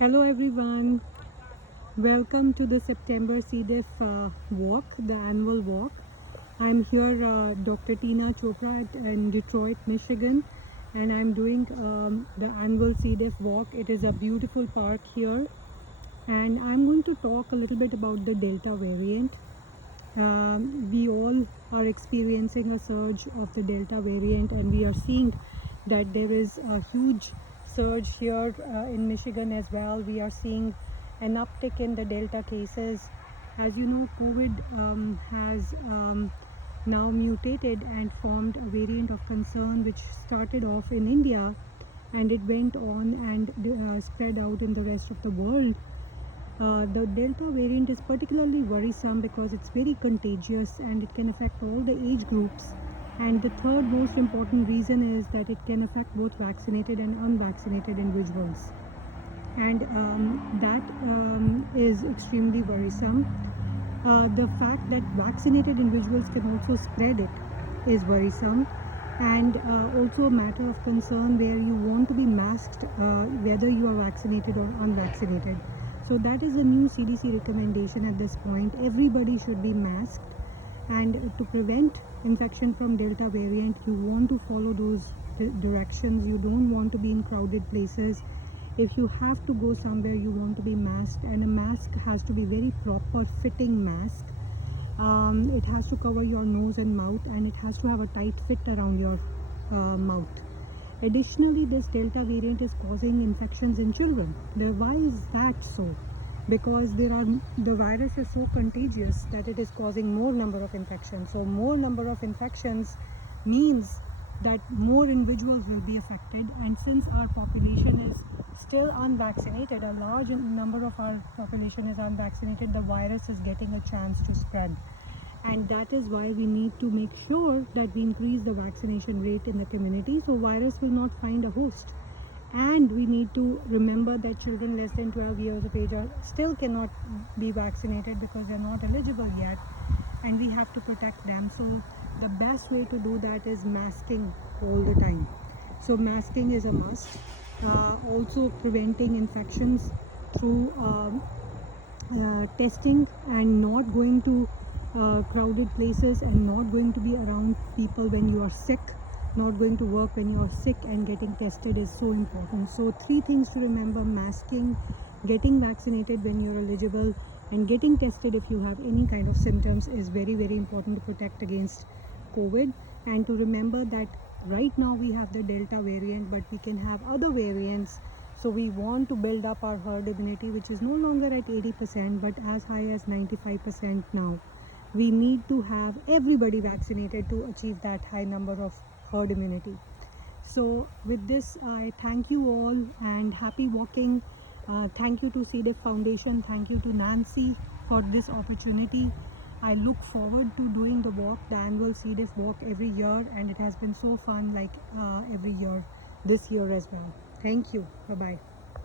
Hello everyone, welcome to the September C. diff walk, the annual walk. I'm here, Dr. Tina Chopra in Detroit, Michigan, and I'm doing the annual C. diff walk. It is a beautiful park here, and I'm going to talk a little bit about the Delta variant. We all are experiencing a surge of the Delta variant, and we are seeing that there is a huge surge here in Michigan as well. We are seeing an uptick in the Delta cases. As you know, COVID has now mutated and formed a variant of concern which started off in India, and it went on and spread out in the rest of the world. The Delta variant is particularly worrisome because it's very contagious and it can affect all the age groups. And the third most important reason is that it can affect both vaccinated and unvaccinated individuals. And that is extremely worrisome. The fact that vaccinated individuals can also spread it is worrisome, and also a matter of concern where you want to be masked whether you are vaccinated or unvaccinated. So that is a new CDC recommendation at this point. Everybody should be masked, and to prevent infection from Delta variant, you want to follow those directions. You don't want to be in crowded places. If you have to go somewhere, you want to be masked, and a mask has to be very proper fitting mask. It has to cover your nose and mouth, and it has to have a tight fit around your mouth. Additionally, this Delta variant is causing infections in children. Why is that so? Because the virus is so contagious that it is causing more number of infections. So more number of infections means that more individuals will be affected, and since our population is still unvaccinated, a large number of our population is unvaccinated, the virus is getting a chance to spread. And that is why we need to make sure that we increase the vaccination rate in the community so virus will not find a host. And we need to remember that children less than 12 years of age still cannot be vaccinated because they're not eligible yet, and we have to protect them. So the best way to do that is masking all the time. So masking is a must. Also preventing infections through testing and not going to crowded places and not going to be around people when you are sick. Not going to work when you are sick, and getting tested is so important. So 3 things to remember: masking, getting vaccinated when you're eligible, and getting tested if you have any kind of symptoms is very, very important to protect against COVID. And to remember that right now we have the Delta variant, but we can have other variants. So we want to build up our herd immunity, which is no longer at 80% but as high as 95% now. We need to have everybody vaccinated to achieve that high number of herd immunity. So with this, I thank you all and happy walking. Thank you to C. diff Foundation. Thank you to Nancy for this opportunity. I look forward to doing the walk, the annual C. diff walk, every year, and it has been so fun, like every year, this year as well. Thank you. Bye-bye.